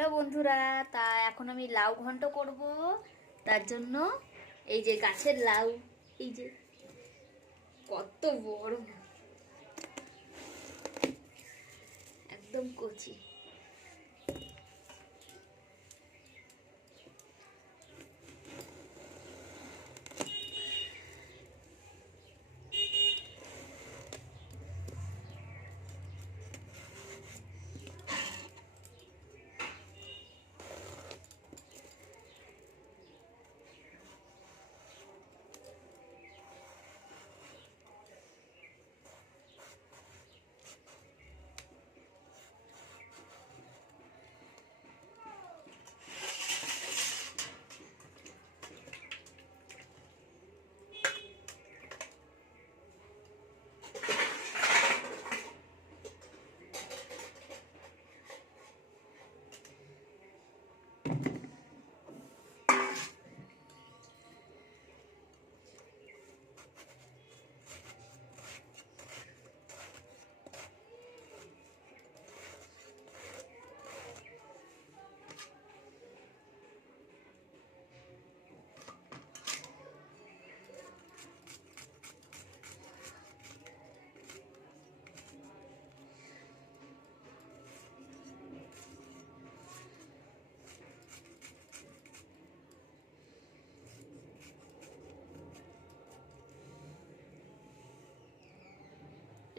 Hello বন্ধুরা, তা এখন আমি লাউ ঘন্ট করব। তার জন্য এই যে গাছের লাউ, এই যে কত বড়, একদম কচি।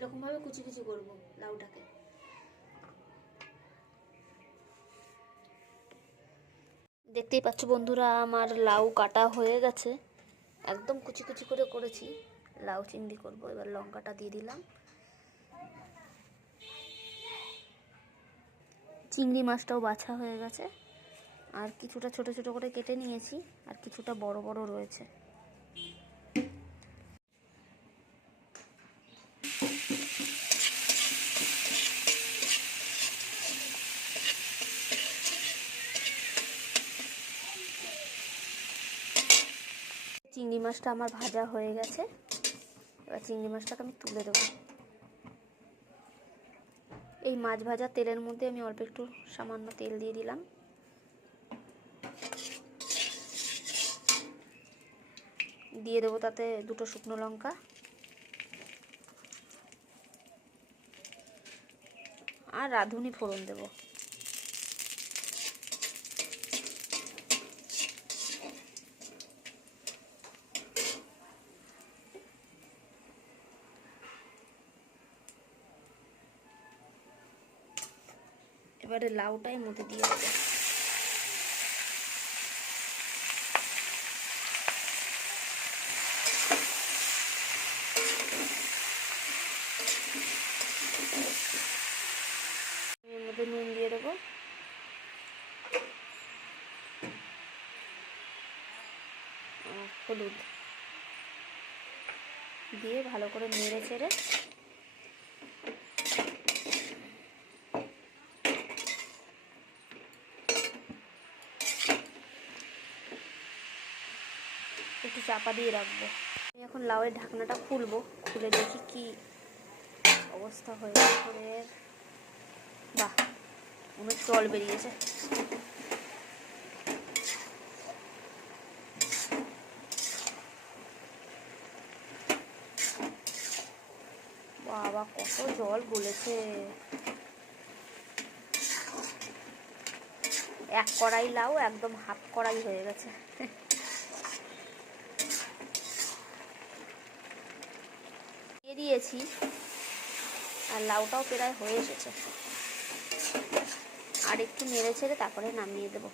এরকম ভাবে কুচি কুচি করব লাউটাকে। দেখতেই পাচ্ছ বন্ধুরা, আমার লাউ কাটা হয়ে গেছে। একদম কুচি কুচি করে করেছি। লাউ চিংড়ি করব, এবার লঙ্কাটা দিয়ে দিলাম। চিংড়ি মাছটাও বাছা হয়ে গেছে। আর কিছুটা ছোট ছোট করে কেটে নিয়েছি, আর কিছুটা বড় বড় রয়েছে। চিংড়ি মাছটা আমার ভাজা হয়ে গেছে। এবার চিংড়ি মাছটাকে আমি তুলে দেবো। এই মাছ ভাজা তেলের মধ্যে আমি অল্প একটু সামান্য তেল দিয়ে দিলাম। দিয়ে দেবো তাতে দুটো শুকনো লঙ্কা। আর রাঁধুনি ফোড়ন দেবো। এবারে লাউটাই মধ্যে দিয়ে দেবো। এর মধ্যে নুন দিয়ে দেবো। হলুদ। দিয়ে ভালো করে নেড়ে চেড়ে একটু চাপা দিয়ে রাখব। এখন লাউয়ের ঢাকনাটা খুলবো, খুলে দেখি কি অবস্থা হয়ে বাহ, অনেক জল বেরিয়েছে। বাবা, কত জল গলেছে। এক কড়াই লাউ, একদম হাফ কড়াই হয়ে গেছে। দিয়ে দিয়েছি। আর লাউটাও প্রায় হয়ে এসেছে। আর একটু নেড়ে ছেড়ে তারপরে নামিয়ে দেবো।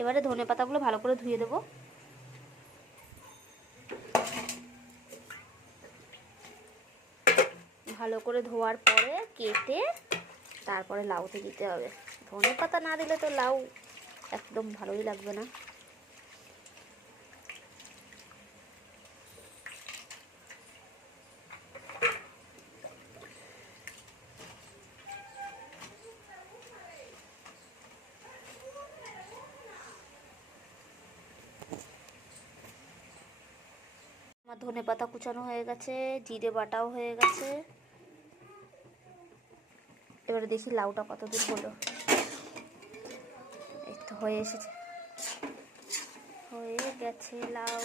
এবারে ধনে পাতাগুলো ভালো করে ধুয়ে দেবো। ভালো করে ধোয়ার পরে কেটে তারপরে লাউতে দিতে হবে। ধনে পাতা না দিলে তো লাউ একদম ভালোই লাগবে না। ধনে পাতা কুচানো হয়ে গেছে, জিরে বাটাও হয়ে গেছে। এবারে দেখি লাউটা কতদূর হলো। এই তো হয়ে এসেছে। হয়ে গেছে লাউ।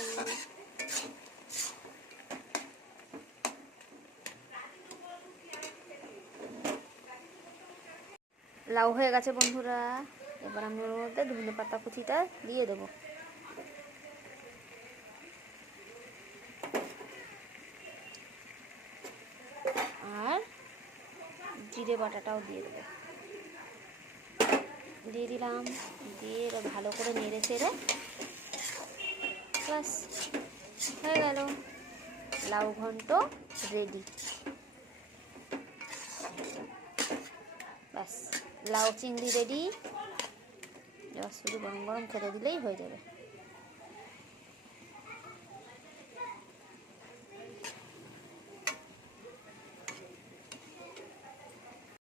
লাউ হয়ে গেছে বন্ধুরা। এবার আমি ওর মধ্যে ধনে পাতা কুচিটা দিয়ে দেবো আর জিরে বাটাটাও দিয়ে দেবো। দিয়ে দিলাম, দিয়ে এবার ভালো করে নেড়ে চেড়ে ব্যাস, হয়ে গেল। লাউ ঘন্ট রেডি ব্যাস, লাউ চিংড়ি রেডি এবার শুধু গরম গরম খেতে দিলেই হয়ে যাবে।